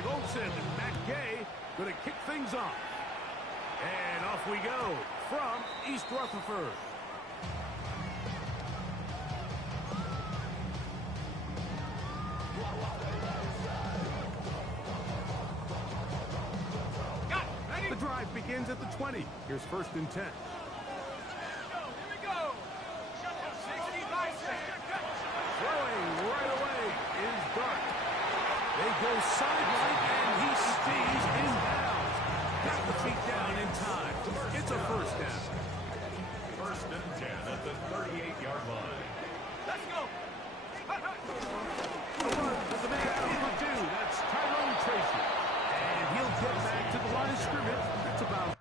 Greg Olsen and Matt Gay going to kick things off. And off we go from East Rutherford. The drive begins at the 20. Here's 1st and 10. Throwing right away is Dart. They go sideline, and he stays in bounds. Got the feet down in time. It's a 1st down. 1st and 10 at the 38-yard line. Let's go. The run with the man out of platoon. That's Tyrone Tracy. And he'll get back to the line of scrimmage. It's about...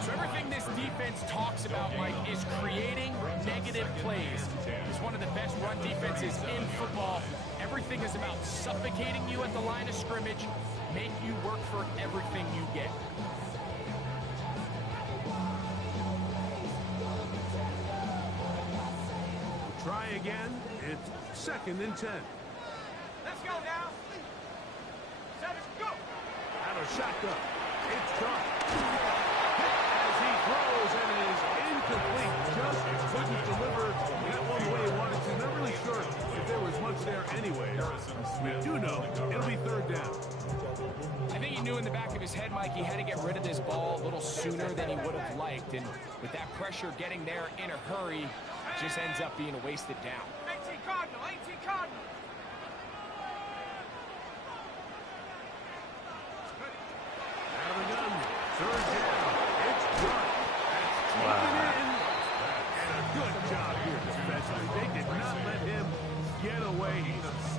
So everything this defense talks about, Mike, is creating negative plays. It's one of the best run defenses in football. Everything is about suffocating you at the line of scrimmage, make you work for everything you get. Try again. It's 2nd and 10. Let's go now. Let's go. Out of shotgun. It's Dart. As he throws and is incomplete. Just couldn't deliver that one the way he wanted to. Not really sure if there was much there anyway. We do know it'll be 3rd down. I think he knew in the back of his head, Mike, he had to get rid of this ball a little sooner than he would have liked. And with that pressure getting there in a hurry, just ends up being a wasted down. 18 Cardinal, 18 Cardinal. Out of the gun. 3rd down. It's Dart. That's taken in. And a good job here defensively. They did not let him get away.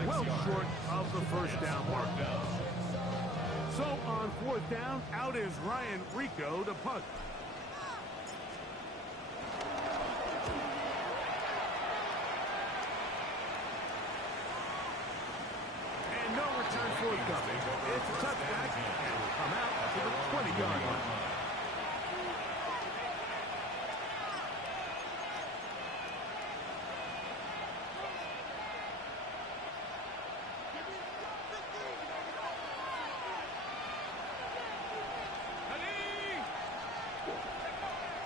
Well short of the 1st down mark. So on 4th down, out is Ryan Rico to punt. And no return forthcoming. It's a touchback, and will come out to the 20-yard line.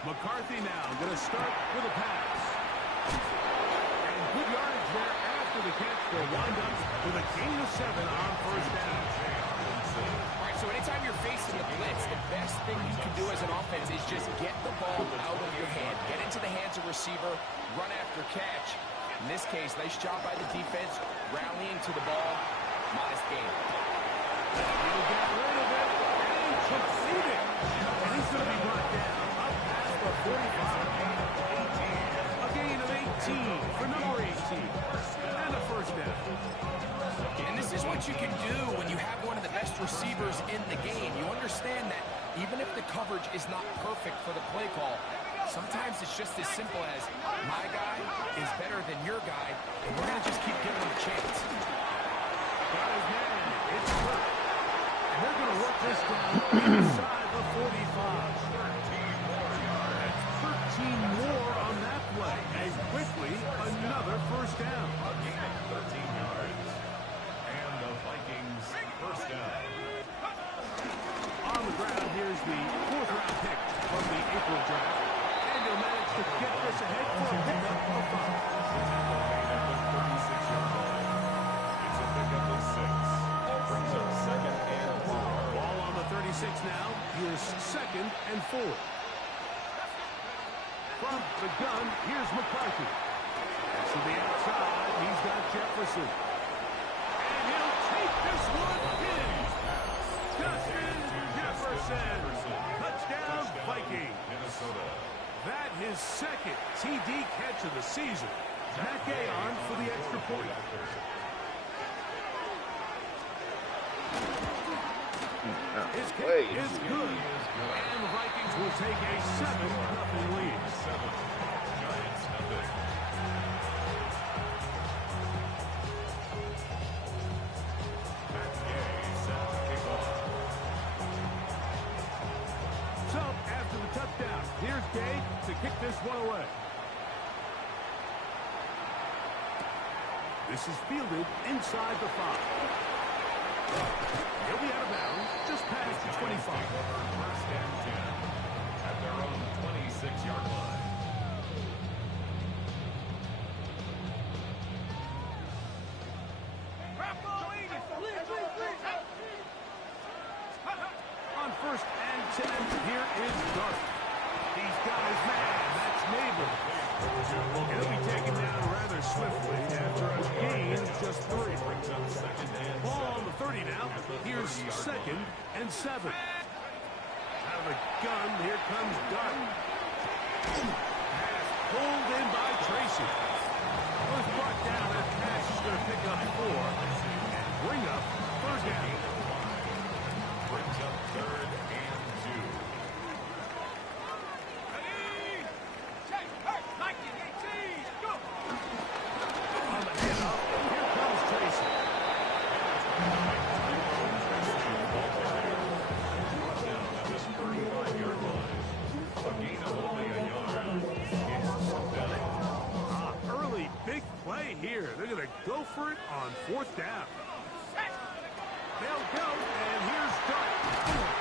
McCarthy now going to start with a pass. And good yardage there after the catch. They'll wind up with a gain of 7 on 1st down. All right, so anytime you're facing the blitz, the best thing you can do as an offense is just get the ball out of your hand. Get into the hands of receiver, run after catch. In this case, nice job by the defense, rallying to the ball. Modest gain. He'll get rid of it and complete it. And he's going to be brought down up past the 45. A gain of 18 for number 18. And a 1st down. And this is what you can do when you have one of the best receivers in the game. You understand that even if the coverage is not perfect for the play call, sometimes it's just as simple as my guy is better than your guy, and we're going to just keep giving him a chance. Got his man. It's hurt. And they're going to work this down inside the 45. That's 13 more on that play. And quickly, another 1st down. 13 yards. And the Vikings 1st down. On the ground, here's the 4th-round pick from the April draft. And he'll manage to get this ahead for a pickup of 5. It's a pickup of 6. Brings up second and 4. Ball on the 36 now. Here's second and 4. From the gun, here's McCarthy. To the outside, he's got Jefferson. And he'll take this one in. Justin Jefferson. Touchdown, Vikings. Minnesota. That his second TD catch of the season. Matt Gay on for the extra point. His kick is good. And the Vikings will take a 7-0 lead. 7. Giants nothing. Matt Gay set to kick off. So, after the touchdown, here's Gay to kick this one away. This is fielded inside the 5. He'll be out of bounds, just past the 25. First and 10 at their own 26-yard line. On first and 10, here is Dart. He's got his man, that's Nabel. He'll be taken down rather swiftly after a gain of just 3. Ball on the 30 now. Here's second and 7. Out of the gun, here comes Dart. Pass pulled in by Tracy. Was brought down. That pass is going to pick up 4 and bring up third down. Brings up third and 2. On the handoff, here comes Tracy. Down at this 35-yard line. A gain of only a yard. It's down. Early big play here. They're going to go for it on fourth down. They'll go, and here's Dart.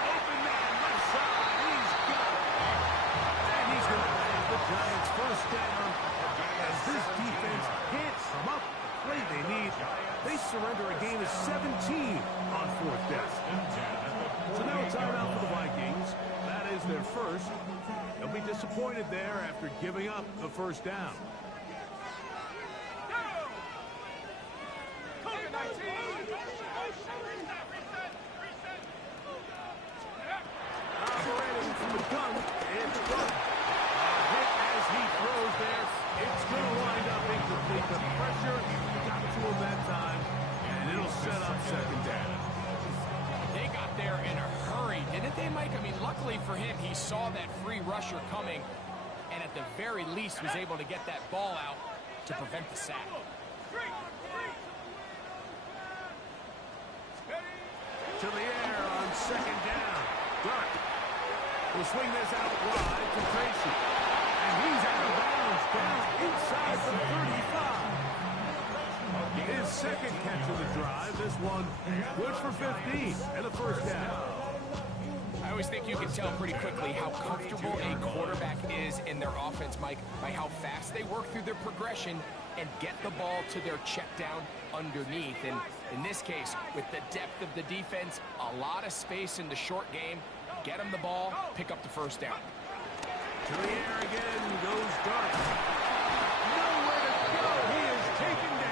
Open man, left side. He's got it. And he's going to have the Giants first down. As this defense can't sum up the play they need, they surrender a gain of 17 on fourth down. So now a timeout for the Vikings. That is their first. They'll be disappointed there after giving up the first down. Operating from the gun, it's good. Hit as he throws there. It's going to wind up incomplete. The pressure got to him that time, and it'll set up second down. They got there in a hurry, didn't they, Mike? I mean, luckily for him, he saw that free rusher coming, and at the very least was able to get that ball out to prevent the sack. To the air on second down. Dart will swing this out wide to Tracy. And he's out of bounds down inside the 35. His second catch of the drive. This one good for 15 and a first down. I always think you can tell pretty quickly how comfortable a quarterback is in their offense, Mike, by how fast they work through their progression and get the ball to their check down underneath. And in this case, with the depth of the defense, a lot of space in the short game, get them the ball, pick up the first down. To the air again goes Dart. Nowhere to go. He is taken down.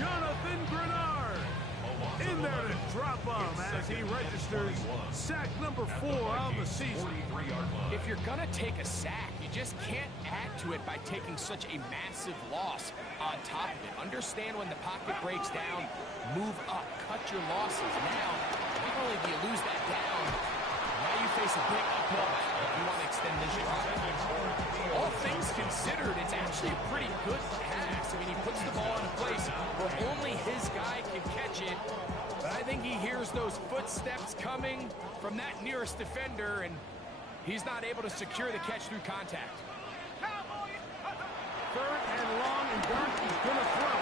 Jonathan Grenard in there to drop him as he registers sack number 4 on the season. If you're going to take a sack, you just can't add to it by taking such a massive loss on top of it. Understand when the pocket breaks down, move up, cut your losses. Now, not only do you lose that down, now you face a big uphill if you want to extend this drive. All things considered, it's actually a pretty good pass. I mean, he puts the ball in a place where only his guy can catch it. But I think he hears those footsteps coming from that nearest defender, and he's not able to secure the catch through contact. Third and long, and Dart is going to throw.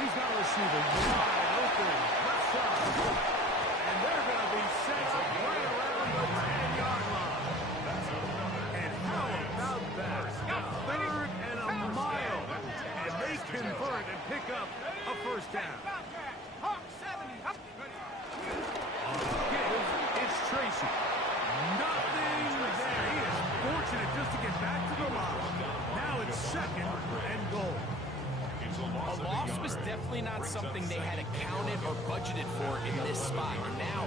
He's got a receiver wide open, left side. And they're going to be set up right around the 10-yard line. And how about that? Third and a mile. And they convert and pick up a first down. and goal. It's a A loss was definitely not something they had accounted or budgeted for in this spot. And now,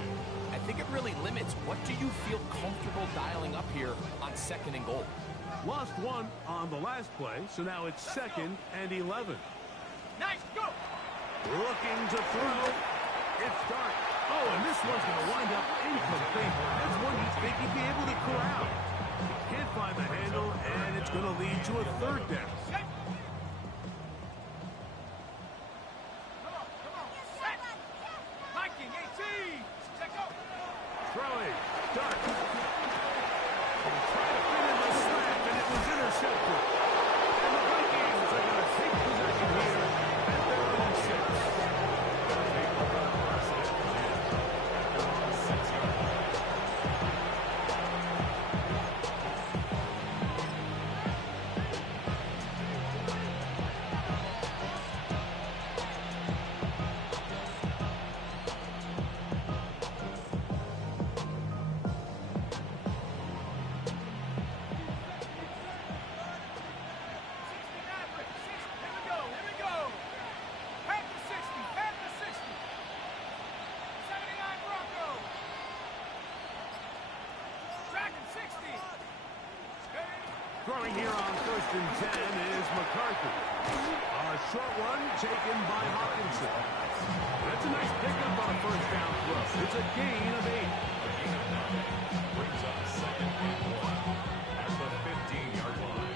I think it really limits what do you feel comfortable dialing up here on 2nd and goal. Lost one on the last play, so now it's 2nd and 11. Nice, go! Looking to throw. It's dark. Oh, and this one's going to wind up incomplete. That's one you'd think he'd be able to corral. Can't find the handle, and it's going to lead to a 3rd down. Throwing. Dark. Trying to fit in the slap, and it was intercepted. And the Vikings are going to take possession here at their own 6. Throwing here on 1st and 10 is McCarthy. A short one taken by Hawkinson. That's a nice pickup on a 1st down throw. It's a gain of 8. Brings up 2nd and 1 at the 15-yard line.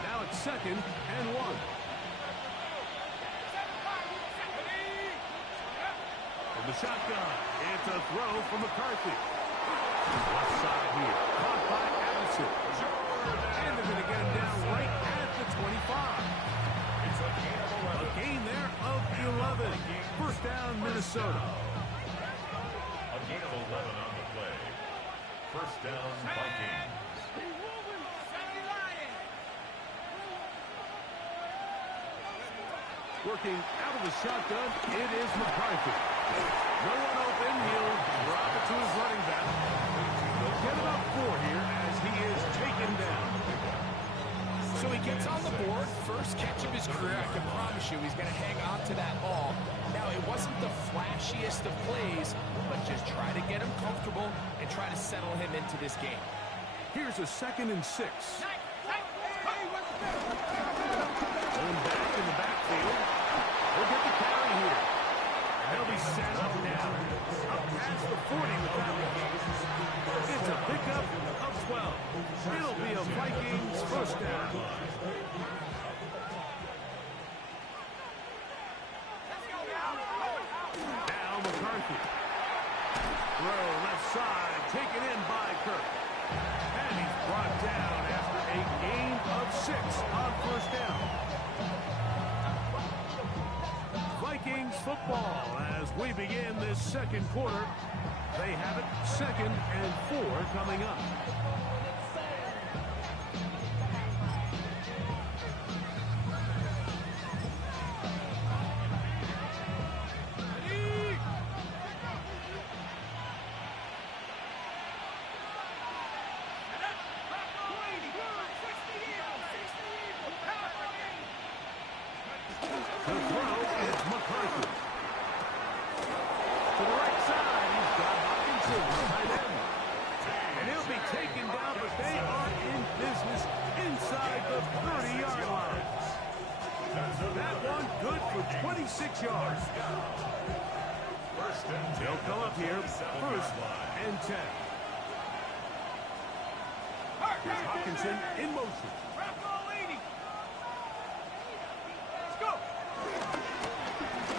Now it's 2nd and 1. From the shotgun, it's a throw from McCarthy. Left side here, caught by Addison. And they're going to get him down right at the 25. It's a gain of 11. A gain there of 11. 1st down, Minnesota. A gain of 11 on the play. 1st down, Vikings. Working out of the shotgun, it is McCarthy. No one open, he'll drop it to his running back. They'll get it up 4 here as he is taken down. So he gets on the board, first catch of his career. I can promise you he's going to hang on to that ball. Now, it wasn't the flashiest of plays, but just try to get him comfortable and try to settle him into this game. Here's a 2nd and 6. Going back in the backfield. He'll get the carry here. And they'll be set up now. Up past the 40 with that one. It's a pickup of 12. It'll be a Vikings 1st down. Now McCarthy. Throw left side, taken in by Kirk. And he's brought down after a gain of 6 on 1st down. Vikings football as we begin this 2nd quarter. They have it 2nd and 4 coming up. The throw is McCarthy. To the right side, he's got Hawkinson behind him. And he'll be taken down, but they are in business inside the 30-yard line. That one good for 26 yards. They'll come up here, 1st and 10. Here's Hawkinson in motion.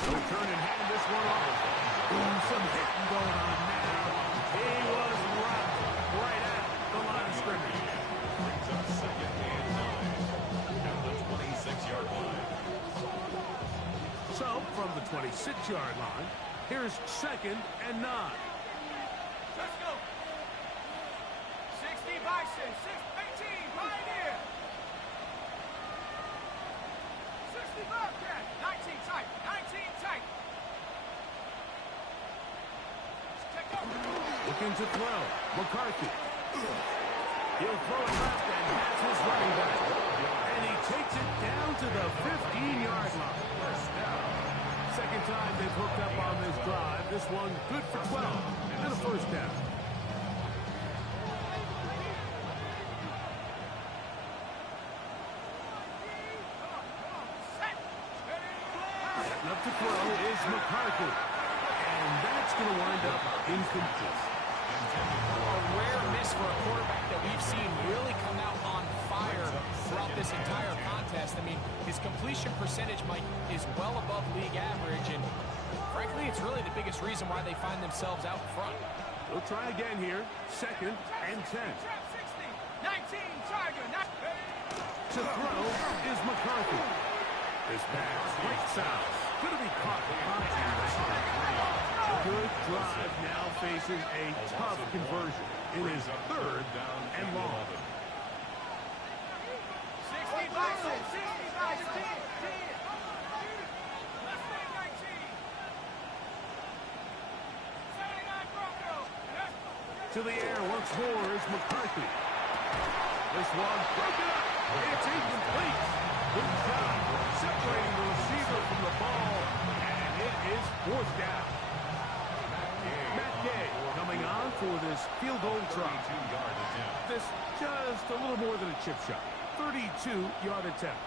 No turn and hand this one off. Ooh, some hitting going on now. He was rocked right at the line of scrimmage. Brings up 2nd and 9 at the 26-yard line. So, from the 26-yard line, here's 2nd and 9. Let's go. 60 Bison, 18 Pioneer. 60 Bobcat, 19 tight, 19 tight. Looking to throw. McCarthy. He'll throw it left, and that's his running back. And he takes it down to the 15-yard line. Second time they've hooked up on this drive. This one good for 12 and a first down. Setting up to throw is McCarthy. And that's going to wind up incomplete. A rare miss for a quarterback that we've seen really come out on fire throughout this entire contest. I mean, his completion percentage, Mike, is well above league average, and frankly, it's really the biggest reason why they find themselves out front. We'll try again here. Second and 10. 19, Tiger. To throw is McCarthy. This pass breaks out. Going to be caught on pass. Good drive now faces a tough conversion. It is third and long. 65, 10. To the air once more is McCarthy. This one broken up. It's incomplete. Good job separating the receiver from the ball. And it is fourth down. Matt Gay coming on for this field goal try. This just a little more than a chip shot. 32-yard attempt.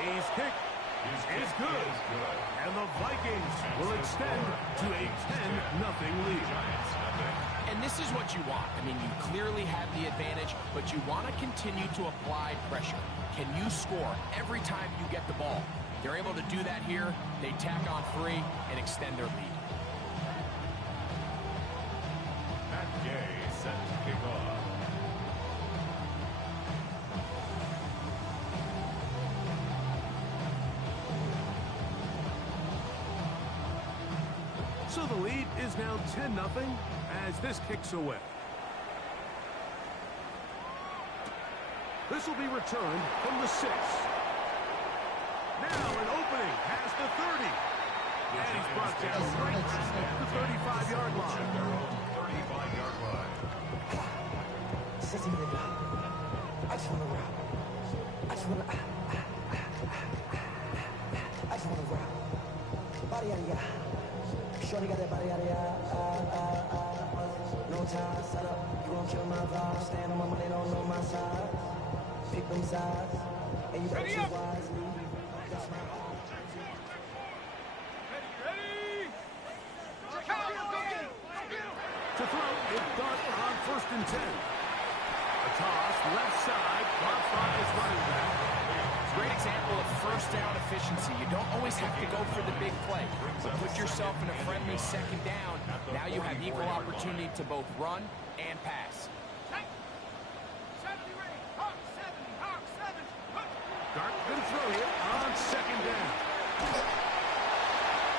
His kick is good. And the Vikings will extend to a 10-0 lead. And this is what you want. I mean, you clearly have the advantage, but you want to continue to apply pressure. Can you score every time you get the ball? They're able to do that here. They tack on 3 and extend their lead. Matt Gay set to kick off. So the lead is now 10-0 as this kicks away. This will be returned from the 6. Now an opening past the 30. And he's brought down right at the 35-yard line. 35-yard line. Sexy nigga. I just wanna rock. I just wanna rock. Body out of ya. Shorty got that body out of ya. No time, set up. You gon' kill my vibe. Stand on my money, don't know my side. Pick them sides. And you better choose wisely. That's my To throw, it's done on 1st and 10. A toss, left side, caught by his running back. Great example of first down efficiency. You don't always have to go for the big play, but put yourself in a friendly second down. Now you have equal opportunity to both run and pass. Dart going to throw here on 2nd down.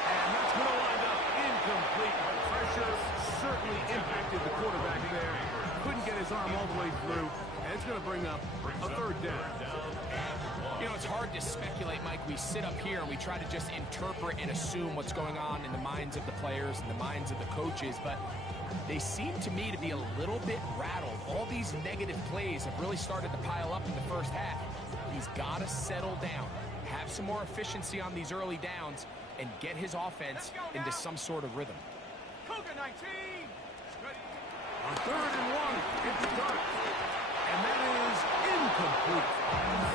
And that's going to wind up incomplete. Pressure certainly impacted the quarterback there. Couldn't get his arm all the way through. And it's going to bring up a 3rd down. You know, it's hard to speculate, Mike. We sit up here and we try to just interpret and assume what's going on in the minds of the players and the minds of the coaches, but they seem to me to be a little bit rattled. All these negative plays have really started to pile up in the first half. He's got to settle down, have some more efficiency on these early downs, and get his offense into some sort of rhythm. Cougar 19. On 3rd and 1, it's Dart. And that is incomplete.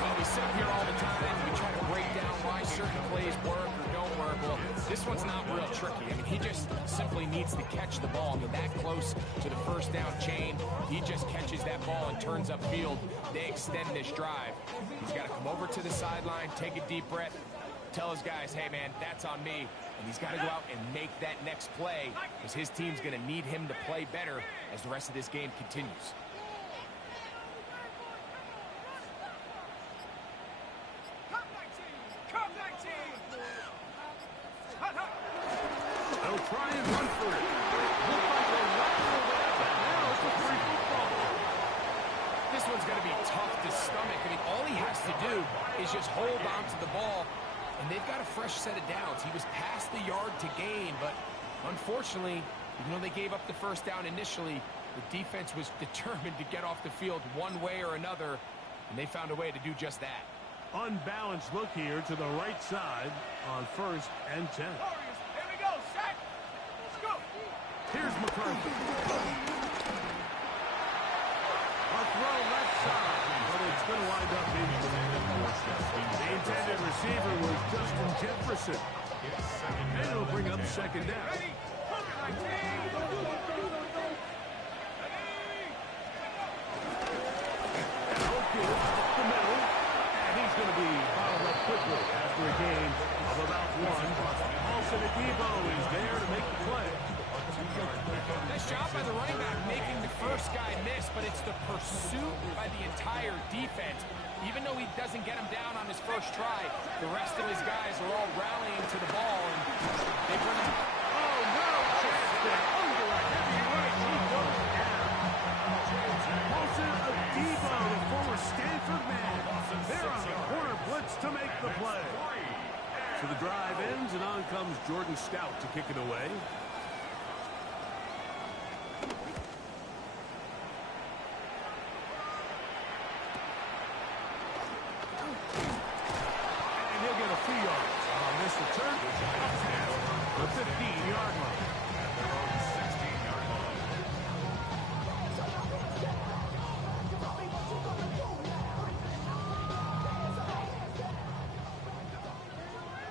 Well, we sit up here all the time. We try to break down why certain plays work or don't work. Well, this one's not real tricky. I mean, he just simply needs to catch the ball. I mean, that close to the first down chain, he just catches that ball and turns upfield. They extend this drive. He's got to come over to the sideline, take a deep breath, tell his guys, hey, man, that's on me. And he's got to go out and make that next play because his team's going to need him to play better as the rest of this game continues. They'll try and run for it. Look like they're running away, but now it's a free football. This one's going to be tough to stomach. I mean, all he has to do is just hold on to the ball and they've got a fresh set of downs. He was past the yard to gain, but unfortunately, even though they gave up the first down initially, the defense was determined to get off the field one way or another, and they found a way to do just that. Unbalanced look here to the right side on 1st and 10. Warriors, here we go, set. Let's go. Here's McCarthy. A throw left side, but it's going to wind up incomplete. The intended receiver was Justin Jefferson. And it'll bring up 2nd down. Ready? Hooker 19. Hopkins up the middle, and he's going to be bottled up quickly after a gain of about 1. Paulson Adebo is there to make the play. Nice job by the running back making the first guy miss, but it's the pursuit by the entire defense. Even though he doesn't get him down on his first try, the rest of his guys are all rallying to the ball, and they bring him. Oh, no chance there. Under a heavy rush, he goes down. Paulson Adebo, the former Stanford man. They're on the corner blitz to make the play. So the drive ends, and on comes Jordan Stout to kick it away. Return the 15-yard line. At their own 16-yard line.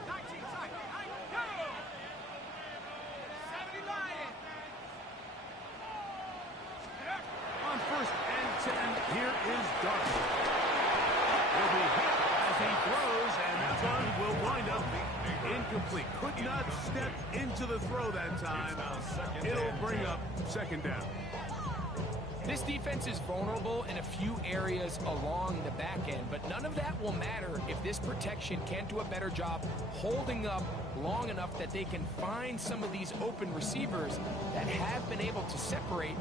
19 side. Go. 70 Lions. On 1st and 10, here is Darby. Will be hit as he throws, and that one will wind up incomplete. Could not step into the throw that time. It'll bring up 2nd down. This defense is vulnerable in a few areas along the back end, but none of that will matter if this protection can't do a better job holding up long enough that they can find some of these open receivers that have been able to separate.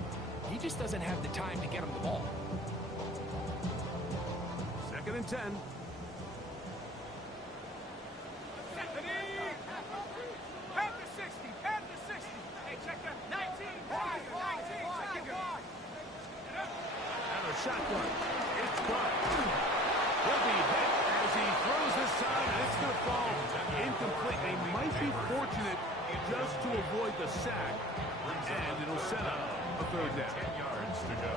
He just doesn't have the time to get them the ball. 2nd and 10. Head to 60. Head to 60. Hey, check that. 19. 19. Check it. Out of shotgun. It's caught. He'll be hit as he throws this time, and it's going to fall incomplete. They might be fortunate just to avoid the sack, and it'll set up a 3rd down. 10 yards to go.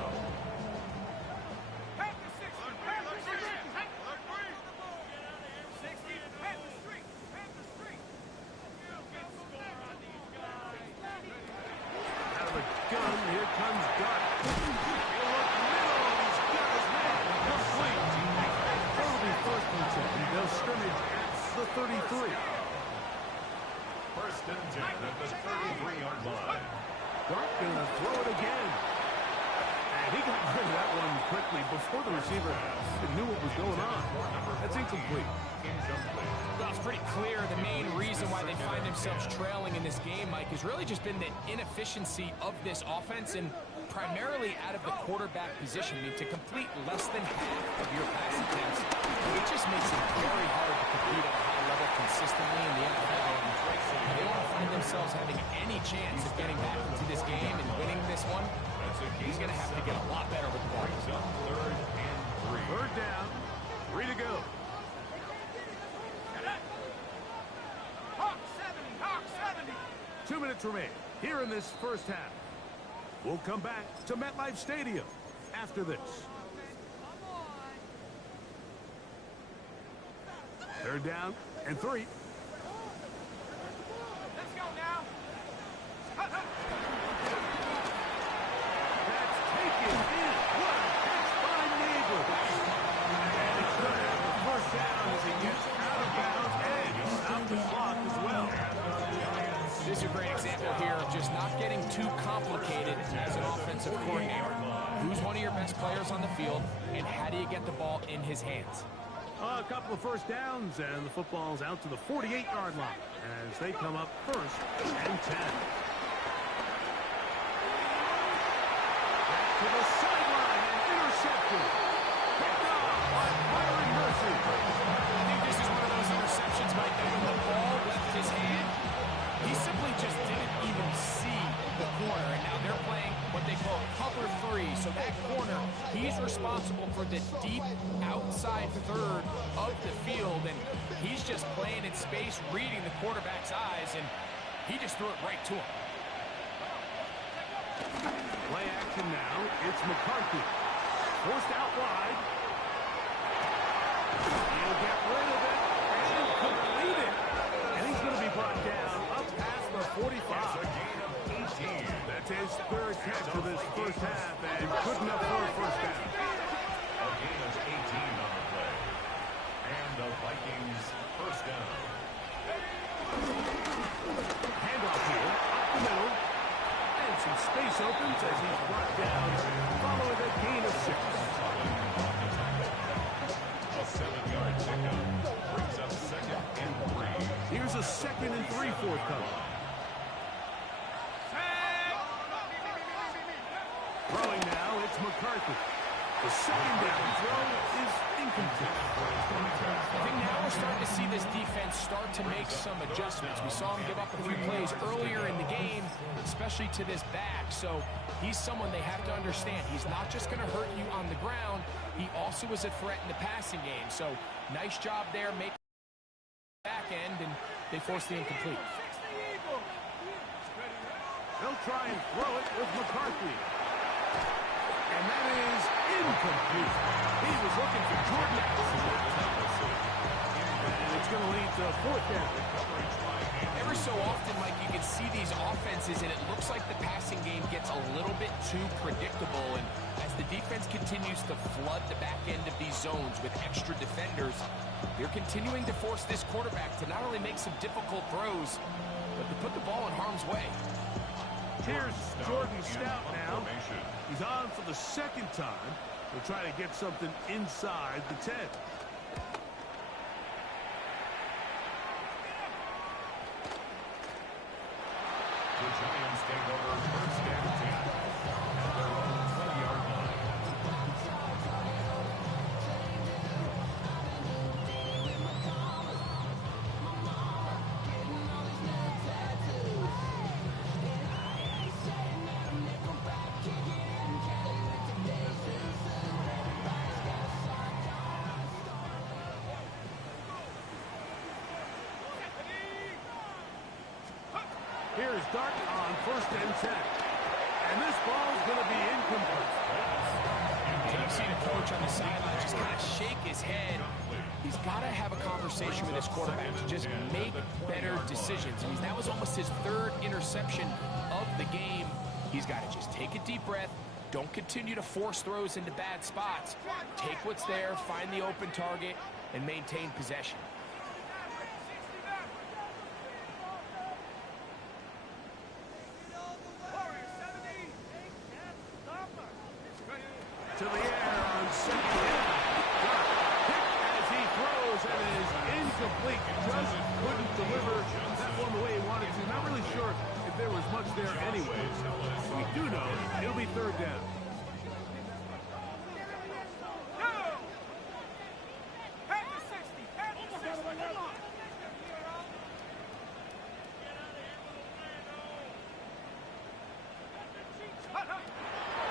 Head to 60. Head to 60. 60. Head to street. Head to street. Out of the gun, here comes Dart. He'll look middle, he's got his man complete. That'll be 1st and 10. They'll scrimmage at the 33. 1st and 10 at the 33-yard line. Dart gonna throw it again. And he got rid of that one quickly before the receiver knew what was going on. That's incomplete. Well, it's pretty clear the main reason why they find themselves trailing in this game, Mike, has really just been the inefficiency of this offense and primarily out of the quarterback position. I mean, to complete less than half of your pass attempts, it just makes it very hard to compete at a high level consistently in the NFL. And they want to find themselves having any chance of getting back into this game and winning this one. He's going to have to get a lot better with the ball. 3rd and 3. 3rd down. 3 to go. Hawk 70. Hawk 70. 2 minutes remain here in this 1st half. We'll come back to MetLife Stadium after this. 3rd down and 3. Let's go now. That's taken in. What a catch by Neighbors. And it's going to have the 1st down as he gets out of bounds and stop the clock as well. This is a great example here of just not getting too complicated as an offensive coordinator. Who's one of your best players on the field, and how do you get the ball in his hands? A couple of 1st downs, and the football's out to the 48-yard line as they come up 1st and 10. Back to the sideline and intercepted. Picked off by Byron Murphy. I think this is one of those interceptions, Mike, that he's responsible for the deep outside third of the field, and he's just playing in space, reading the quarterback's eyes, and he just threw it right to him. Play action now. It's McCarthy. Forced out wide. He'll get rid of it and complete it. And he's going to be brought down up past the 45. It's a gain of 18. That's his third catch of this first half, and good enough for a first down. A gain of 18 on the play. And the Vikings first down. Handoff here, up the middle. And some space opens as he's brought down, following a gain of 6. A 7-yard pickup brings up 2nd and 3. Here's a 2nd and 3 forthcoming. Throwing now, it's McCarthy. The second down throw is incomplete. I think now we're starting to see this defense start to make some adjustments. We saw him give up a few plays earlier in the game, especially to this back. So he's someone they have to understand. He's not just going to hurt you on the ground. He also is a threat in the passing game. So nice job there, making the back end, and they force the incomplete. They'll try and throw it with McCarthy. And that is incomplete. He was looking for Jordan Addison. And it's going to lead to 4th down. Every so often, Mike, you can see these offenses, and it looks like the passing game gets a little bit too predictable. And as the defense continues to flood the back end of these zones with extra defenders, they're continuing to force this quarterback to not only make some difficult throws, but to put the ball in harm's way. Here's Jordan Stout now. He's on for the 2nd time. They'll try to get something inside the 10. The Giants take over 1st and 10 at their own 20-yard line. Here's Dart on 1st and 10. And this ball is going to be incomplete. And you see the coach on the sideline just kind of shake his head. He's got to have a conversation with his quarterback to just make better decisions. I mean, that was almost his 3rd interception of the game. He's got to just take a deep breath. Don't continue to force throws into bad spots. Take what's there, find the open target, and maintain possession. To the air on 2nd down. Picked as he throws, and it is incomplete. Just couldn't deliver that one the way he wanted to. Not really sure if there was much there anyways. We do know it'll be 3rd down.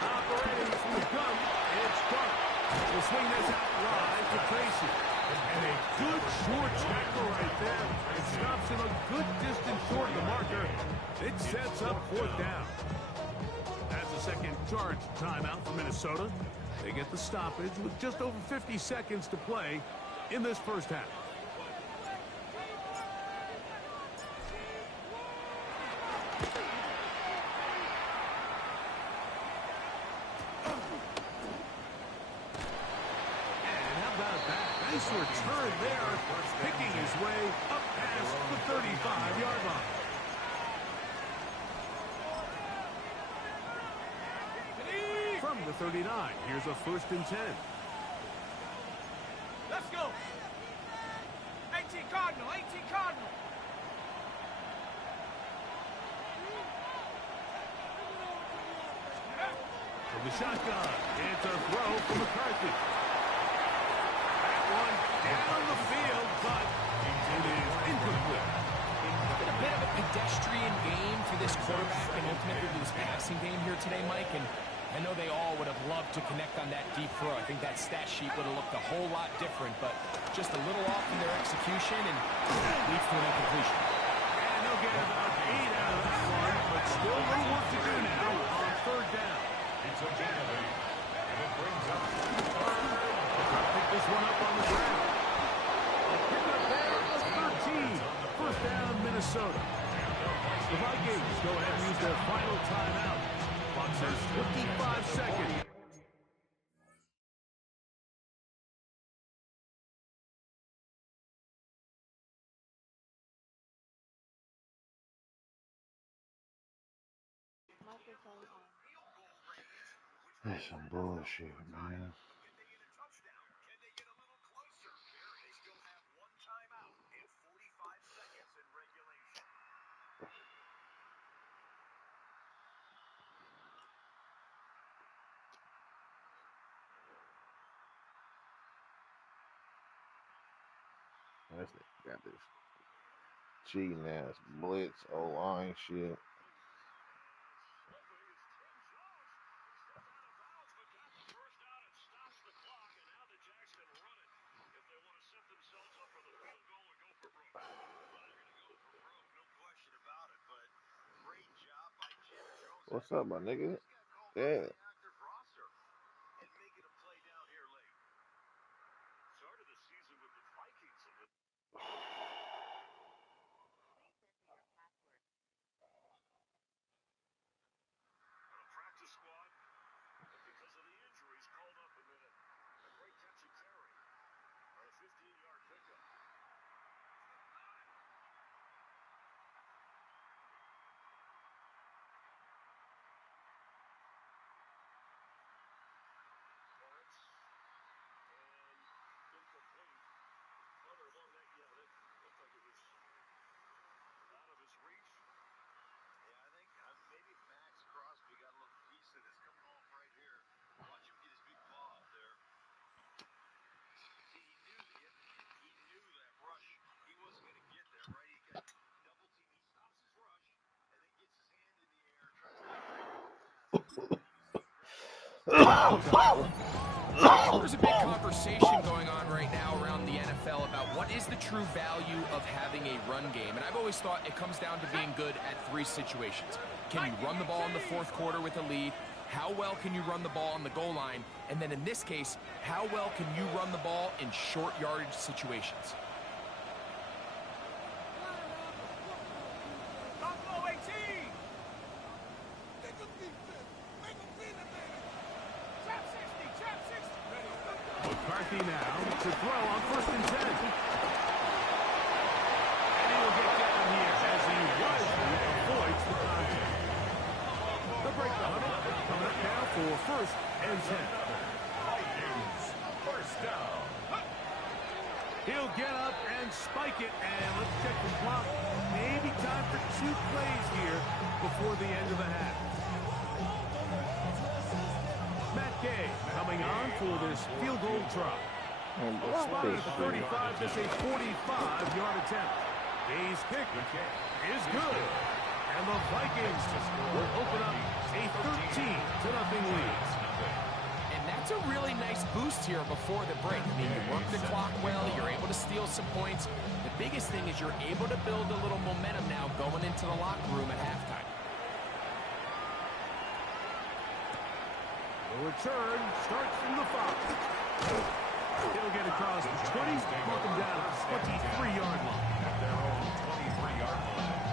Operating from the gun, it's Dart. We'll swing this out wide to Tracy. And a good short tackle right there. It stops him a good distance short of the marker. It sets up 4th down. That's a second charge timeout for Minnesota. They get the stoppage with just over 50 seconds to play in this first half. Nice return there, picking his way up past the 35-yard line. From the 39, here's a 1st and 10. Let's go. 18 Cardinal, 18 Cardinal. From the shotgun, it's a throw for McCarthy. One down the field, but it is incomplete. Been a bit of a pedestrian game for this quarterback and ultimately this passing game here today, Mike. And I know they all would have loved to connect on that deep throw. I think that stat sheet would have looked a whole lot different, but just a little off in their execution and leads to an incompletion. And they'll get about 8 out of that one, but still a little work to do now on third down. It's a penalty, and it brings up Pick this one up on the ground. Pick up there of 13. First down, Minnesota. The Vikings go ahead and use their final timeout. Clock says 55 seconds. That's some bullshit, man. This nigga got this cheating ass blitz O-line shit. What's up, my nigga? Yeah. There's a big conversation going on right now around the NFL about what is the true value of having a run game. And I've always thought it comes down to being good at 3 situations. Can you run the ball in the 4th quarter with a lead? How well can you run the ball on the goal line? And then in this case, how well can you run the ball in short yardage situations? Buffalo 18. McCarthy now to throw on 1st and 10. And he'll get down here as he wisely avoids the contact. They'll break the huddle. Coming up now for 1st and 10. first down. He'll get up and spike it, and let's check the clock. Maybe time for 2 plays here before the end of the half. Matt Gay coming on for this field goal try. Spotted at the 35, this a 45-yard attempt. Gay's kick is good. And the Vikings will open up a 13-0 lead. And that's a really nice boost here before the break. I mean, you work the clock well, you're able to steal some points. The biggest thing is you're able to build a little momentum now going into the locker room at halftime. The return starts from the 5. He'll get across the 20, knock him down at the 23-yard line. At their own 23-yard line.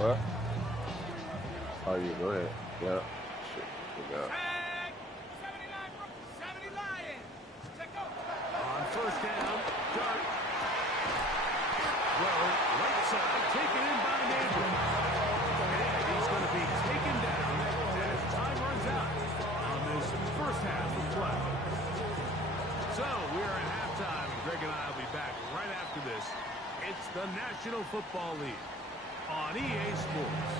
What? Oh, you go ahead. Yeah. Shit. Good job. 70 Lions. Check out. On 1st down, Dart. Well, right side, taken in by Nabel. And he's going to be taken down as time runs out on this first half of play. So, we're at halftime. Greg and I will be back right after this. It's the National Football League on EA Sports.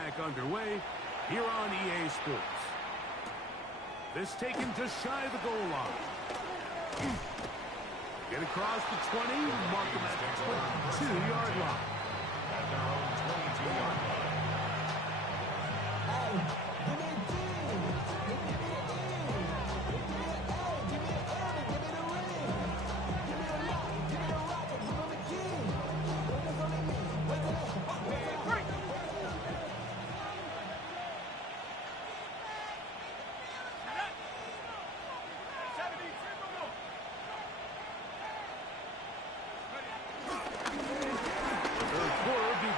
back underway here on EA Sports. This taken just shy of the goal line. Get across the 20, mark them at the 22-yard line. At their own 22-yard line.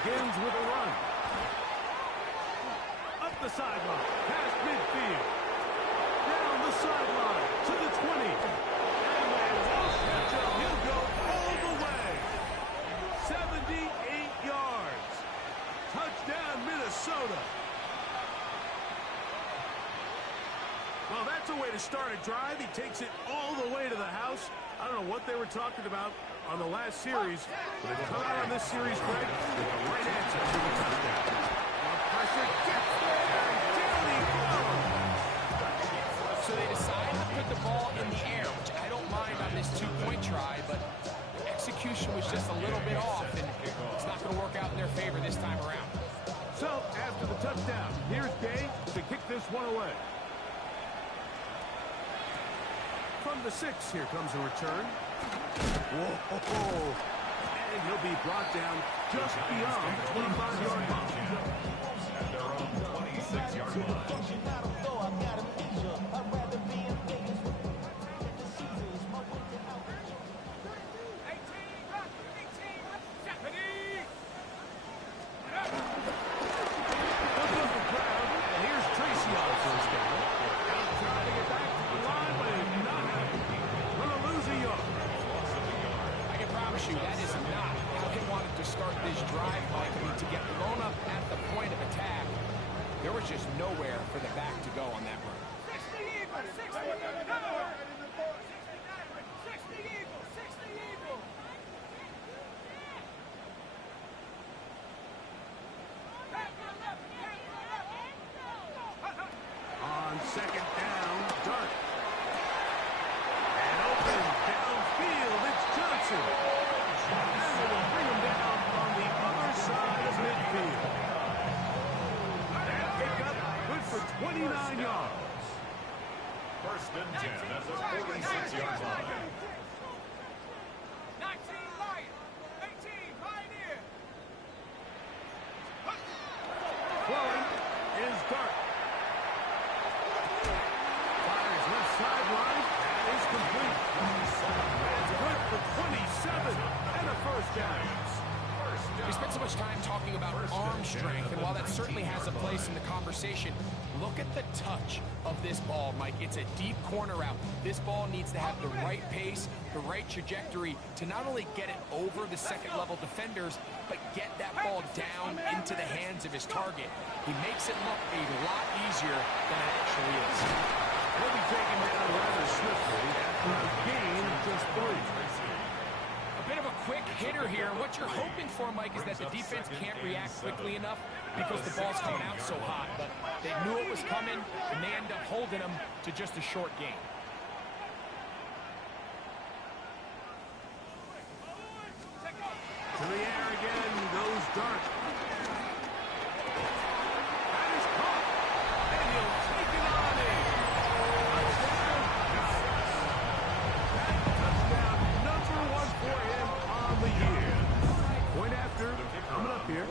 Begins with a run. Up the sideline, past midfield. Down the sideline to the 20. And they won't catch him. He'll go all the way. 78 yards. Touchdown, Minnesota. Well, that's a way to start a drive. He takes it all the way to the house. I don't know what they were talking about on the last series, but they've come out on this series, Greg, with the right answer to the touchdown. Pressure gets there, and down he goes. So they decided to put the ball in the air, which I don't mind on this two-point try, but the execution was just a little bit off, and it's not going to work out in their favor this time around. So, after the touchdown, here's Day to kick this one away. From the 6, here comes a return. Whoa! And he'll be brought down just beyond the 25-yard line. At their own 26-yard line. Look at the crowd, and here's Tracy on the first down. Out trying to get back to the line, but he's not happening. Gonna lose a yard. I can promise you that is not how they wanted to start this drive, Mike. I mean, to get blown up at the point of attack, there was just nowhere for the back to go on that run. 60 Eagles, 60 Eagles. 60 Eagles, 60 Eagles. On second down, Dart. And open downfield, it's Johnson. And they will bring him down on the other side of midfield. That pickup good for 29 yards. First and 10 at the 46-yard line. 19 Lion, 18 Pioneer. Throwing is Dart. Fires left sideline. That is complete. That's good for 27 and a first down. We spent so much time talking about arm strength, and while that certainly has a place in the conversation, look at the touch of this ball, Mike. It's a deep corner route. This ball needs to have the right pace, the right trajectory to not only get it over the second-level defenders, but get that ball down into the hands of his target. He makes it look a lot easier than it actually is. He'll be taken down rather swiftly after a gain of just 3. A bit of a quick hitter here. What you're hoping for, Mike, is that the defense can't react quickly enough because the ball's coming out so hot. But they knew it was coming, and they end up holding them to just a short gain. To the air again goes Dart. That is caught. And he'll take it on in. Touchdown. That touchdown number 1 for him on the year. Point after coming up here.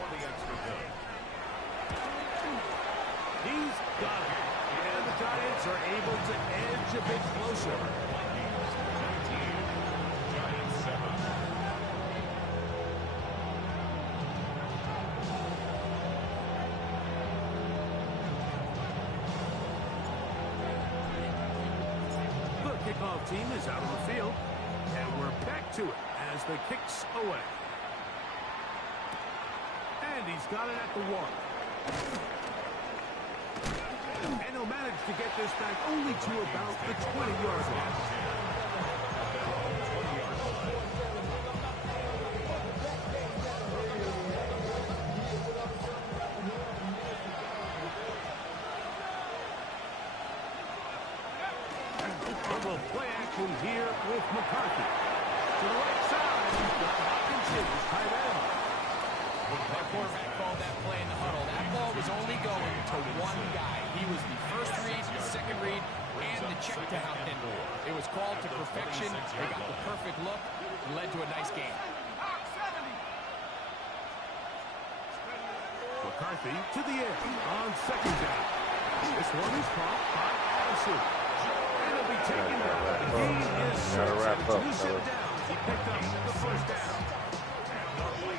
He's got it. And the Giants are able to edge a bit closer. Giants 7. The kickoff team is out on the field, and we're back to it as the kick's away. And he's got it at the 1. And he'll manage to get this back only to about the 20-yard line. A little play action here with McCarthy. To the right side, he's got Hopkinson, his tight end. That quarterback called that play in the huddle. That ball was only going to one guy. He was the first read, the second read, and the check down. And it was called to perfection. They got the perfect look and led to a nice game. McCarthy to the air on second down. This one is caught by Addison. And it'll be taken down. The gain is 2 set downs. He picked up the first down.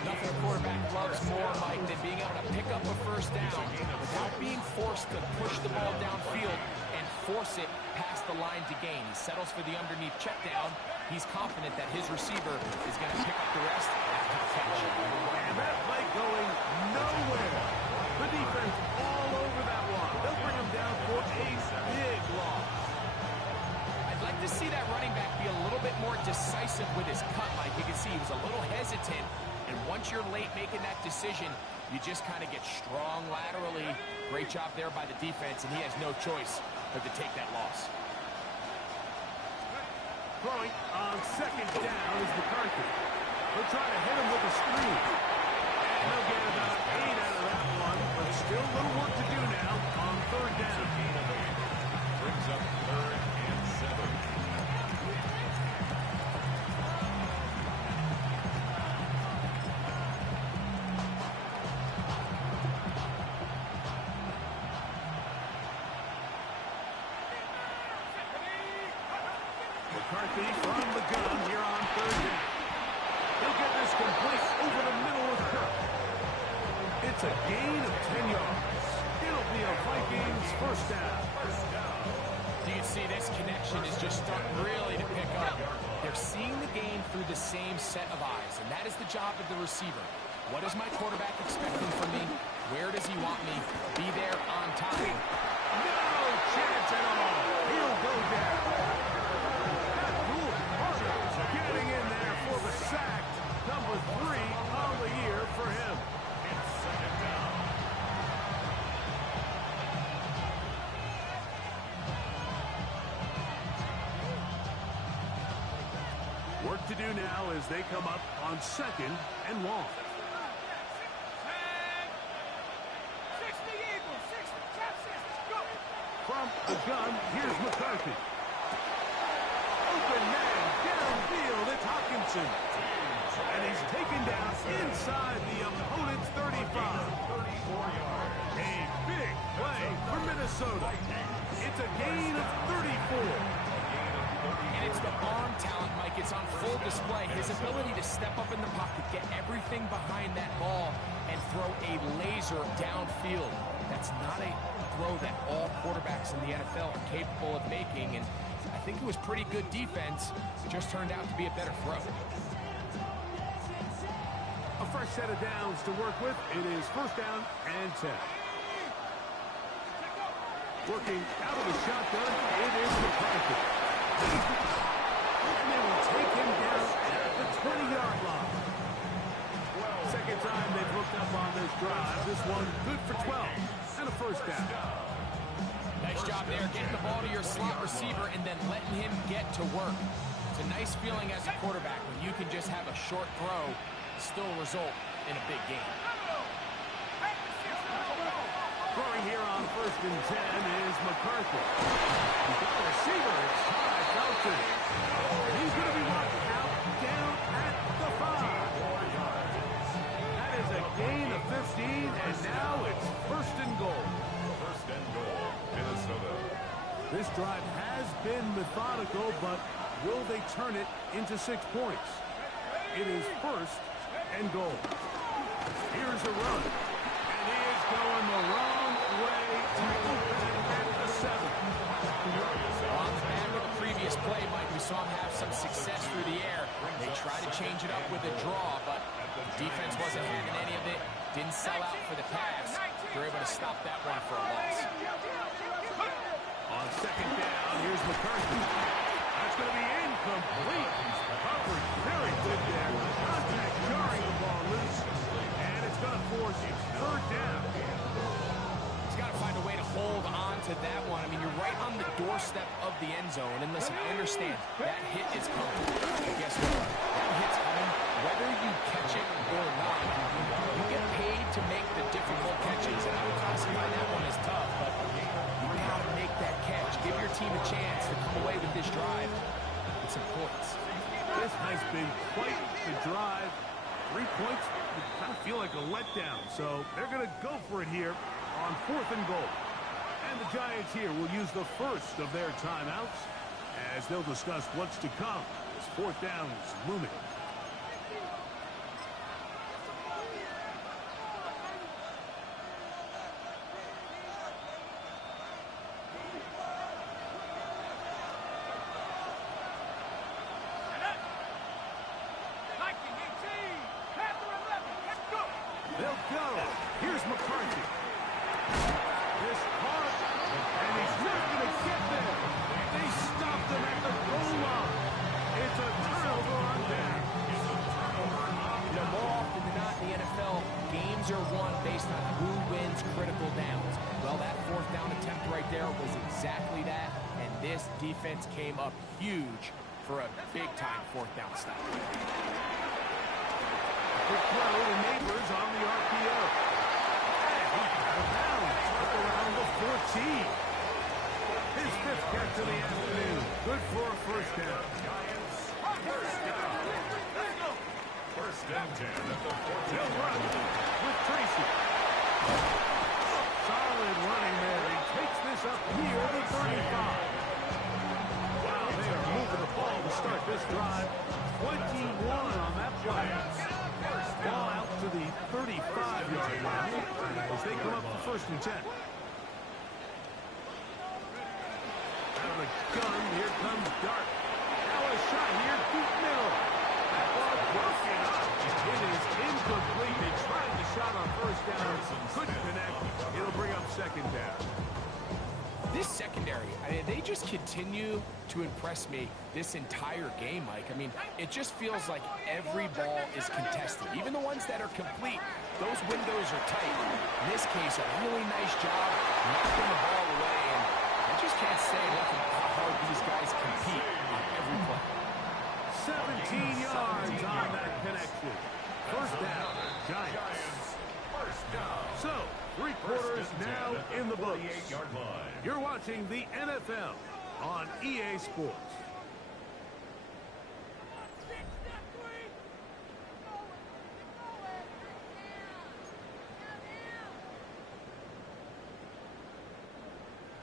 Nothing a quarterback loves more, Mike, than being able to pick up a first down without being forced to push the ball downfield and force it past the line to gain. He settles for the underneath check down. He's confident that his receiver is going to pick up the rest after the catch. And that play going nowhere. The defense all over that one. They'll bring him down for a big loss. I'd like to see that running back be a little bit more decisive with his cut, Mike. You can see he was a little hesitant. And once you're late making that decision, you just kind of get strong laterally. Great job there by the defense, and he has no choice but to take that loss. Throwing on second down is McCarthy. They'll try to hit him with a screen. And they'll get about 8 out of that one, but still a little work to do now on third down. Brings up 3rd and 7. McCarthy from the gun here on third down. He'll get this complete over the middle of Kirk. It's a gain of 10 yards. It'll be a Vikings first down. You can see this connection is just starting really to pick up. They're seeing the game through the same set of eyes, and that is the job of the receiver. What is my quarterback expecting from me? Where does he want me? Be there on time. No chance at all. He'll go down. Getting in there for the sack. Number 3 on the year for him. It's 2nd down. Work to do now as they come up on 2nd and long. 60 Eagles, 60, top 6, go! From the gun, here's McCarthy. Open man, downfield, it's Hopkinson. And he's taken down inside the opponent's 35. 34 yards. A big play for Minnesota. It's a gain of 34. And it's the arm talent, Mike. It's on full display. His ability to step up in the pocket, get everything behind that ball, and throw a laser downfield. That's not a throw that all quarterbacks in the NFL are capable of making. And I think it was pretty good defense. It just turned out to be a better throw. A fresh set of downs to work with. It is first down and 10. Working out of the shotgun, it is McCarthy. And they will take him down at the 20-yard line. Second time they've hooked up on this drive. This one good for 12 and a first down. Nice job there, getting the ball to your slot receiver and then letting him get to work. It's a nice feeling as a quarterback when you can just have a short throw, still result in a big game. Throwing here on first and 10 is McCarthy. He's got a receiver. It's Ty Felton. And he's going to be marked out down at the 5. That is a gain of 15, and now it's first and goal. First and goal, Minnesota. This drive has been methodical, but will they turn it into 6 points? It is first and goal. Here's a run. And he is going the wrong way to open at the 7. On the back of the previous play, Mike, we saw him have some success through the air. They tried to change it up with a draw, but the defense wasn't having any of it. Didn't sell out for the pass. They were able to stop that one for a loss. On second down, here's McCarthy. That's going to be incomplete. Coverage very good there. Contact jarring the ball loose. And it's going to force third down. He's got to find a way to hold on to that one. I mean, you're right on the doorstep of the end zone. And listen, I understand that hit is coming. But guess what? That hit's coming whether you catch it or not. You get paid to make the difficult catches, and I would classify that one as tough, but you gotta make that catch. Give your team a chance to come away with this drive. It's important. This has been quite the drive. 3 points, you kind of feel like a letdown. So they're going to go for it here on 4th and goal. And the Giants here will use the first of their timeouts as they'll discuss what's to come as 4th down is looming. They'll go. Here's McCarthy. This caught, and he's not going to get there. They stopped him at the goal line. It's a turnover on down. You know, more often than not in the NFL, games are won based on who wins critical downs. Well, that 4th down attempt right there was exactly that, and this defense came up huge for a big-time 4th down stop. Quick throw to Neighbors on the RPO. And he's out of bounds up around the 14. His 5th catch of the afternoon. Good for a first down. First and 10 at the 14. They'll run with Tracy. Solid running there. He takes this up near the 35. Wow, they are moving the ball to start this drive. 21 on that play. Ball out to the 35-yard line as they come up for 1st and 10. Out of the gun, here comes Dart. Now a shot here, deep middle. That ball broken up. It is incomplete. They tried the shot on 1st down. Couldn't connect. It'll bring up 2nd down. This secondary, I mean, they just continue to impress me this entire game, Mike. I mean, it just feels like every ball is contested. Even the ones that are complete, those windows are tight. In this case, a really nice job knocking the ball away, and I just can't say enough about how hard these guys compete on every play. 17 yards on that connection. 1st down, Giants. So, 3 quarters now in the books. You're watching the NFL on EA Sports.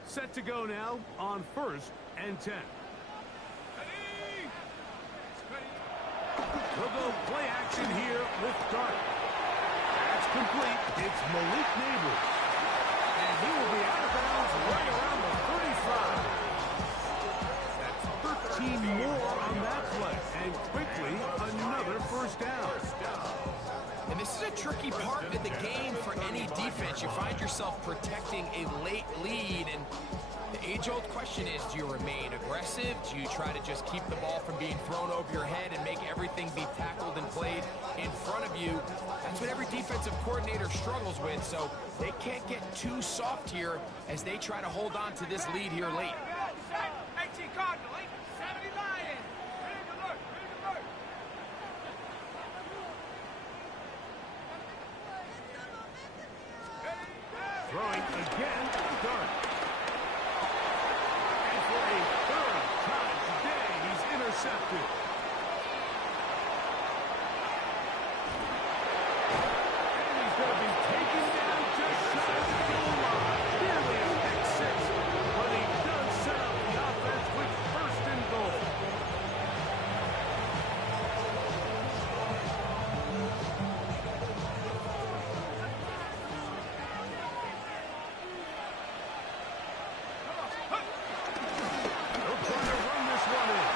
Set to go now on 1st and 10. We'll go play action here with Dart. That's complete. It's Malik Neighbors. And he will be out of bounds right around the 35. That's 13 more on that play. And quickly, another 1st down. And this is a tricky part of the game for any defense. You find yourself protecting a late lead, and the age-old question is, do you remain aggressive? Do you try to just keep the ball from being thrown over your head and make everything be tackled and played in front of you? That's what every defensive coordinator struggles with, so they can't get too soft here as they try to hold on to this lead here late. 18 Cardinal, 70 Lions. Ready to work, ready to work. Throwing again, Dart. And for a 3rd time today, he's intercepted. And he's going to be taken down just shy of the goal line. Nearly a pick 6, but he does set up the offense with 1st and goal. They'll try to run this one in.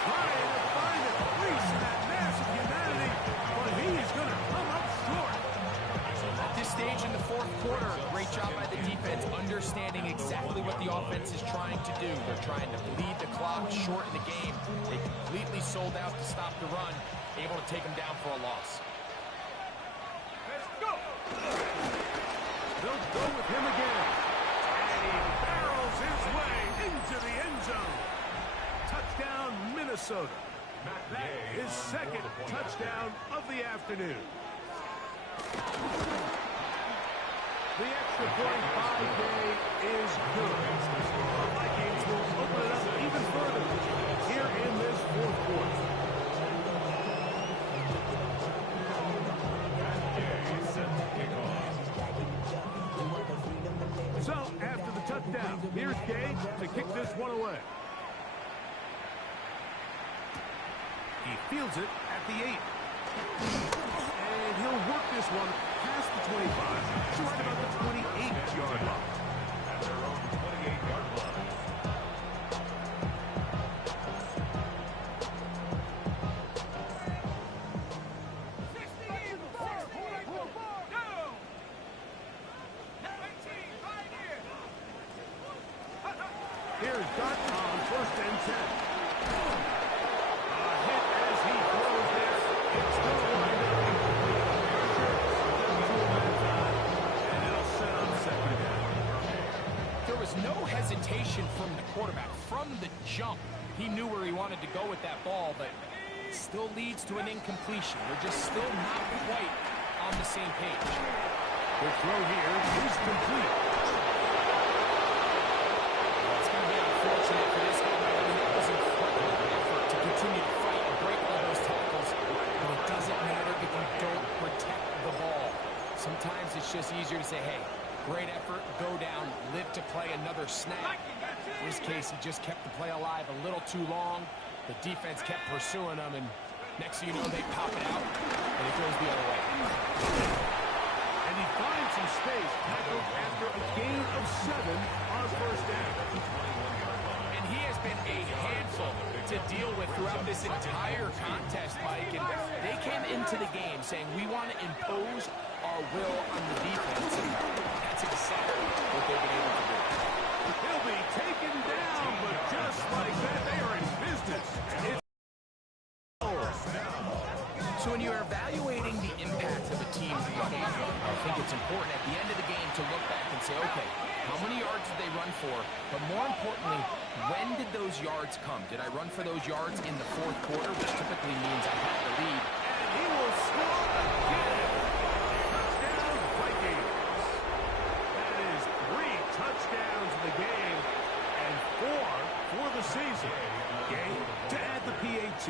Trying to find a crease in that mass of humanity, but he's going to come up short. At this stage in the 4th quarter, great job by the defense, understanding exactly what the offense is trying to do. They're trying to bleed the clock, shorten the game. They completely sold out to stop the run, able to take them down for a loss. Let's go. They'll go with him again. And he barrels his way way into the end zone. Touchdown, Minnesota. That is second touchdown of the afternoon. The extra point by Day is good. The Vikings will open it up even further here in this fourth quarter. So, after the touchdown, here's Gay to kick this one away. He fields it at the 8. And he'll work this one past the 25, just about the 28-yard line. At their own 28-yard line. Here's Duck on 1st and 10. A hit as he throws there. It's going to wind up and it'll set up second down. There was no hesitation from the quarterback. From the jump, he knew where he wanted to go with that ball, but still leads to an incompletion. They're just still not quite on the same page. The throw here is complete. It's going to be unfortunate for this guy. It was incredible effort to continue to fight and break all those tackles, but it doesn't matter if you don't protect the ball. Sometimes it's just easier to say, hey, great effort, go down, live to play another snap. In this case, he just kept the play alive a little too long. The defense kept pursuing him, and next thing you know, they pop it out, and it goes the other way. And he finds some space, tackled after a gain of 7 on 1st down. And he has been a handful to deal with throughout this entire contest, Mike. And they came into the game saying, we want to impose our will on the defense. And that's exactly what they've been able to do. He'll be taken down, but just like that, they are in business. So when you're evaluating the impact of a team's running, I think it's important at the end of the game to look back and say, okay, how many yards did they run for? But more importantly, when did those yards come? Did I run for those yards in the fourth quarter, which typically means I have the lead? And he will score again. Touchdown, Vikings. That is 3 touchdowns in the game and 4 for the season. Game to add the PAT.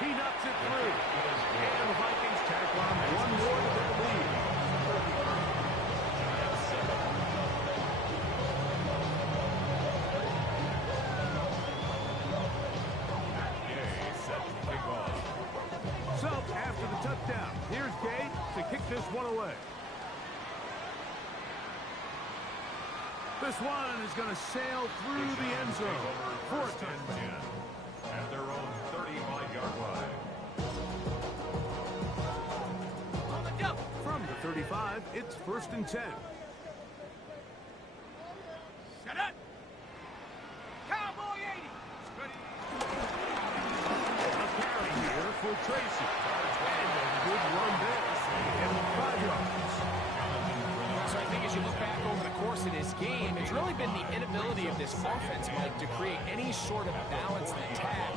He knocks it through. And the Vikings tack on one more to their lead. So, after the touchdown, here's Gay to kick this one away. This one is going to sail through the end zone for a touchdown. At their own 35-yard line. From the 35, it's 1st and 10. Set up. Cowboy 80. A carry here for Tracy. And a good run there. And 5 yards. So I think as you look back over the course of this game, it's really been the inability of this offense, Mike, to create any sort of balanced attack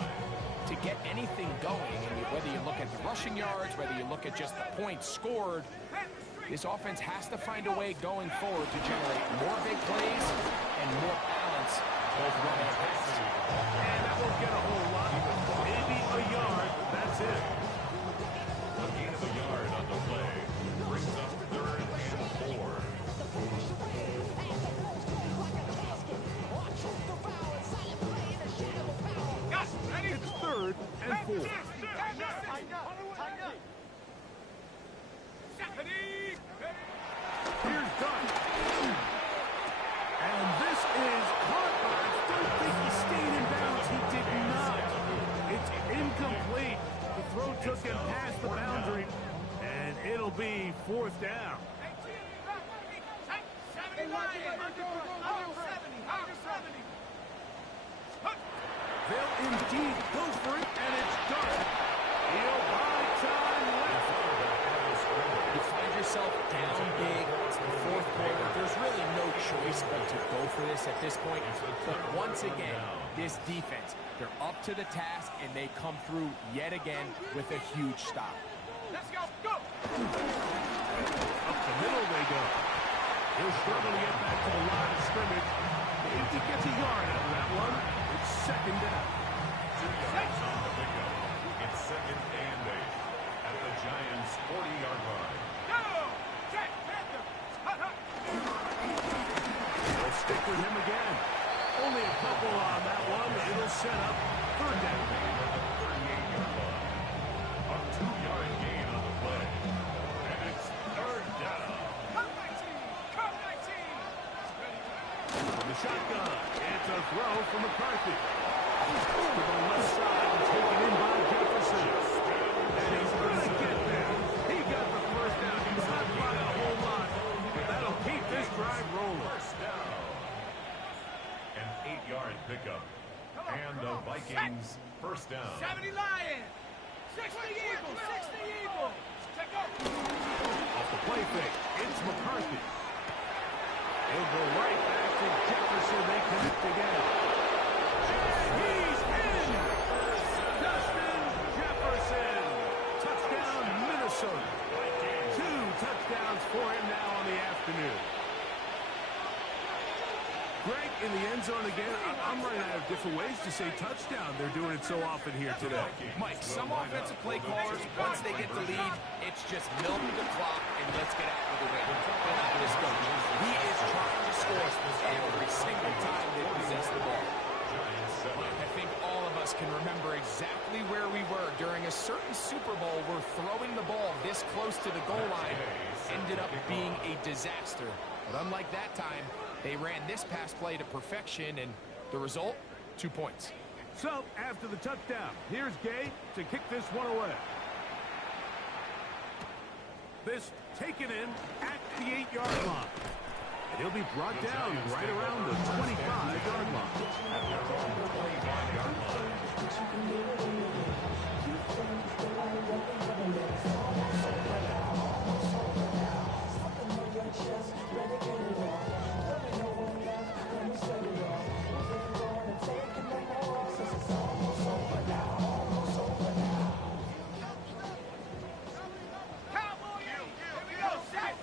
to get anything going. And whether you look at the rushing yards, whether you look at just the points scored, this offense has to find a way going forward to generate more big plays and more balance, both run and pass. And that won't get a whole lot. Maybe a yard. That's it. A gain of a yard on the play brings up 3rd and 4. It's 3rd and 4. Here's Dunn. And this is caught, but I don't think he stayed in bounds. He did not. It's incomplete. The throw took him past the boundary, and it'll be 4th down. They'll indeed go for it, and it's done. He'll buy time left. You find yourself down big, It's the fourth quarter. There's really no choice but to go for this at this point. But once again, this defense, they're up to the task, and they come through yet again with a huge stop. Let's go, go! Up the middle they go. He'll struggle to get back to the line of scrimmage. If he gets a yard out of that one, it's second down. 2 yards on the pickup. It's second and 8 at the Giants' 40-yard line. Go! Check, Panther! Hut, hut! They'll stick with him again. Only a couple on that one. It'll set up third down. At the 38-yard line. A 2-yard gain on the play. And it's third down. Come 19! Come 19! From the shotgun, it's a throw from McCarthy. To the left side and taken in by Jefferson. And he's going to get there. He got the first down. He's not by a whole lot. That'll keep this drive rolling. First down. An 8-yard pickup. And the Vikings first down. 70 Lions! 60 Eagles! 60 Eagles! Check out! Off the play fake, it's McCarthy. He'll go right back to Jefferson. They connect again. And he's in! Justin Jefferson! Touchdown, Minnesota. 2 touchdowns for him now on the afternoon. Greg, in the end zone again. I'm running out of different ways to say touchdown. They're doing it so often here today. Mike, some offensive play callers, once they get the lead, it's just milk the clock and let's get after the win. But not this coach. He is trying to score every single time they possess the ball. I think all of us can remember exactly where we were during a certain Super Bowl where throwing the ball this close to the goal line ended up being a disaster. But unlike that time, they ran this pass play to perfection, and the result, 2 points. So, after the touchdown, here's Gay to kick this one away. This taken in at the 8-yard line. And he'll be brought down right around the 25-yard line. At their own 25-yard line. Cowboy! Here we go! Set!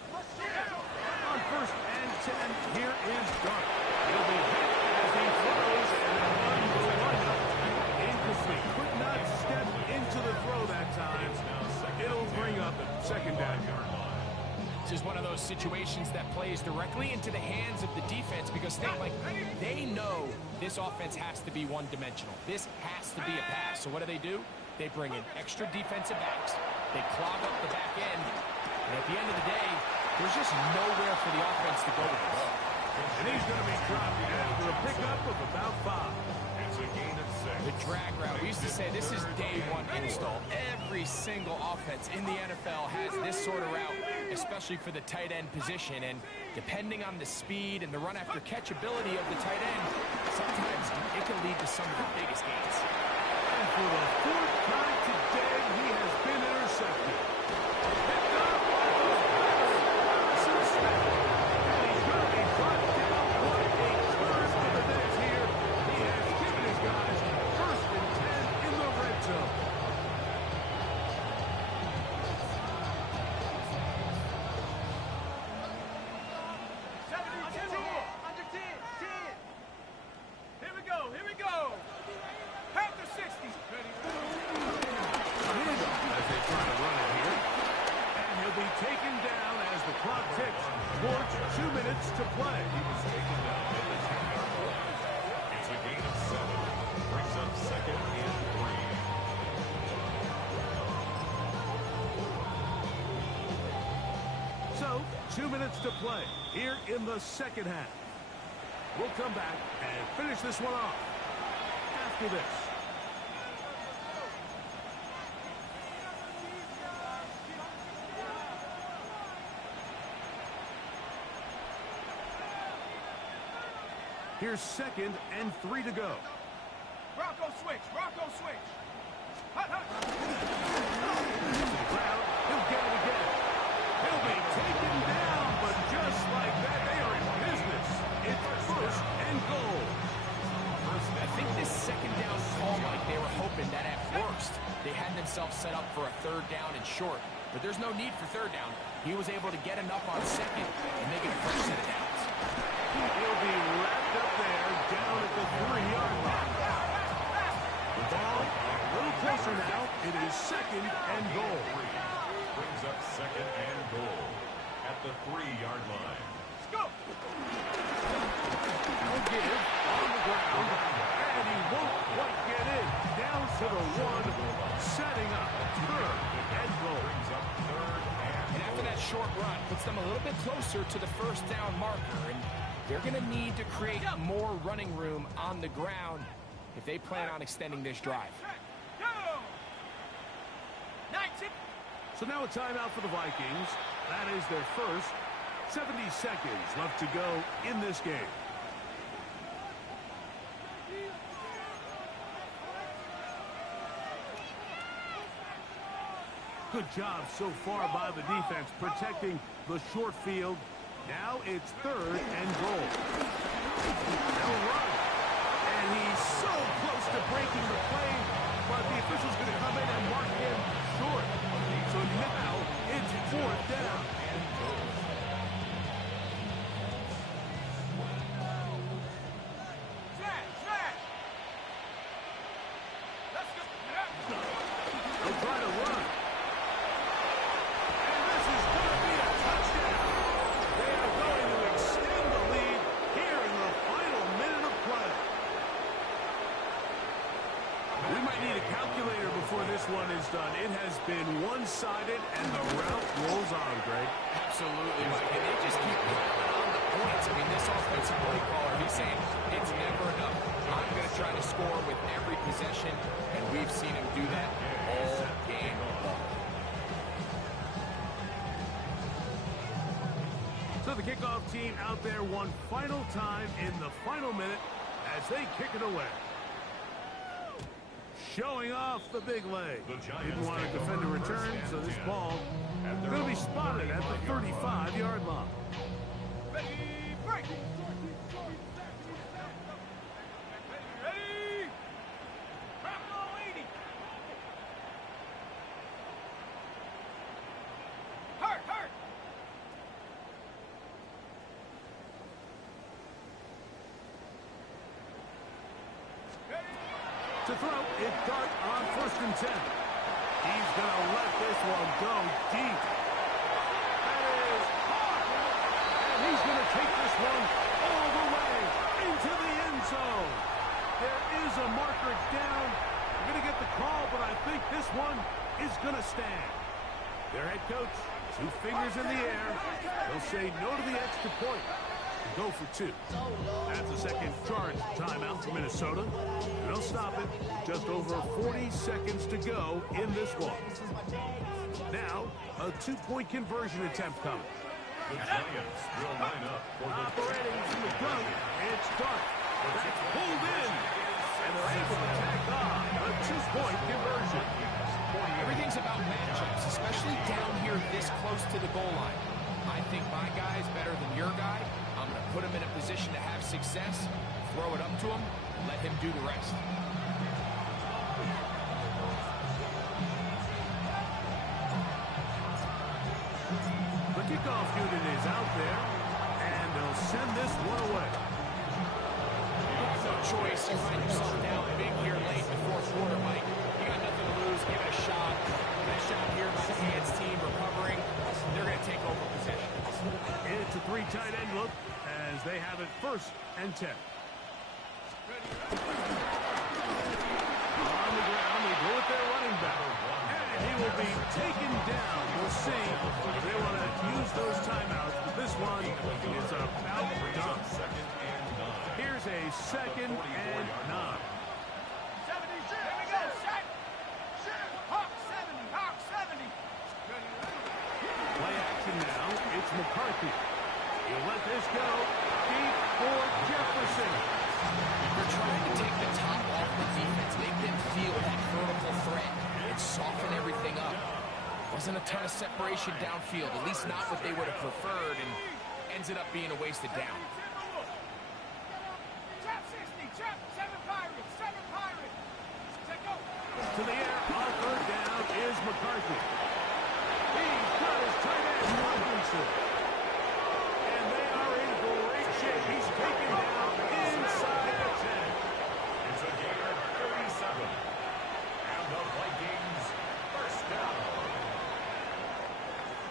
On first and 10, here is Dart. He'll be hit as he throws, and the run will wind up incomplete. Could not step into the throw that time. It'll bring up second down. This is one of those situations that plays directly into the hands of the defense because they know this offense has to be one-dimensional. This has to be a pass. So what do? They bring in extra defensive backs. They clog up the back end. And at the end of the day, there's just nowhere for the offense to go with the ball. And he's going to be dropped after a pickup of about 5. It's a gain of 6. The drag route. We used to say this is day one install. Every single offense in the NFL has this sort of route, especially for the tight end position. And depending on the speed and the run after catch ability of the tight end, sometimes it can lead to some of the biggest gains. And for the 4th time today, he has been intercepted. Picked up by the Cincinnati. And he's going to be brought down. What a turn of events here. He has given his guys first and 10 in the red zone. Under 10! Here we go! Here we go! Panther 60! Handoff as they try to run it here. And he'll be taken down as the clock ticks towards 2 minutes to play. He was taken down at the 10-yard line. It's a gain of 7. Brings up second and 3. So, 2 minutes to play here in the second half. We'll come back and finish this one off after this. Here's second and 3 to go. Rocco switch! Rocco switch! Hut, hut! Brown, he'll get it again. He'll be taken down, but just himself set up for a third down and short. But there's no need for third down. He was able to get enough on second and make it a fresh set of downs. He'll be wrapped up there down at the 3-yard line. The ball a little closer now. It is second and goal. Brings up second and goal at the 3-yard line. Let's go. He'll give on the ground, and he won't quite get in. Down to the 1, setting up third and goal. Brings up third And after that short run, puts them a little bit closer to the first down marker. And they're going to need to create more running room on the ground if they plan on extending this drive. Go. 19. So now a timeout for the Vikings. That is their first. 70 seconds left to go in this game. Good job so far by the defense protecting the short field. Now it's third and goal. They'll run. And he's so close to breaking the play, but the official's going to come in and mark him short. So now it's fourth down. Smash. Let's go. They'll try to run. And this is going to be a touchdown. They are going to extend the lead here in the final minute of play. We might need a calculator before this one is done. It has been one-sided, and the route rolls on, Greg. Absolutely, Mike. And they just keep piling on the points. I mean, this offensive play caller, he's saying it's never enough. I'm going to try to score with every possession, and we've seen him do that all game long. So the kickoff team out there one final time in the final minute as they kick it away. Showing off the big leg. Didn't want to defend a return, so this ball going to be spotted at the 35-yard line. Ready, break. Ready. Bravo 80. Hurt. To throw, it's Dart on 1st and 10. He's going to let this one go deep. That is hard. And he's going to take this one all the way into the end zone. There is a marker down. We're going to get the call, but I think this one is going to stand. Their head coach, 2 fingers in the air. They'll say no to the extra point. Go for 2. That's a second charge timeout for Minnesota. And they'll stop it. Just over 40 seconds to go in this one. Now, a 2-point conversion attempt coming. The Giants will line up for the Operating from the gun, it's Dart. That's pulled in. And they're able to tack on a 2-point conversion. Everything's about matchups, especially down here this close to the goal line. I think my guy is better than your guy. I'm going to put him in a position to have success, throw it up to him, and let him do the rest. The kickoff unit is out there, and they'll send this one away. You have no choice. You find yourself down big here late in the 4th quarter, Mike. You got nothing to lose. Give it a shot. Nice shot here by the Giants team recovering. They're going to take over possession. It's a 3 tight end look as they have it 1st and 10. On the ground, they go with their running back. And he will be taken down. We'll see if they want to use those timeouts, but this one is about done. Here's a 2nd and 9. 70. Here we go. Set. Hawk 70. Play action now. It's McCarthy. He'll let this go deep for Jefferson. They're trying to take the top off the defense, make them feel that vertical threat, and soften everything up. Wasn't a ton of separation downfield, at least not what they would have preferred, and ends up being a wasted down. Chop 60. Chop 7 Pirates. 7 Pirates. Set go. To the air on 3rd down,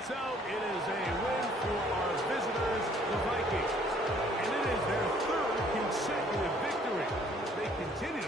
So it is a win for our visitors, the Vikings. And it is their third consecutive victory. They continue to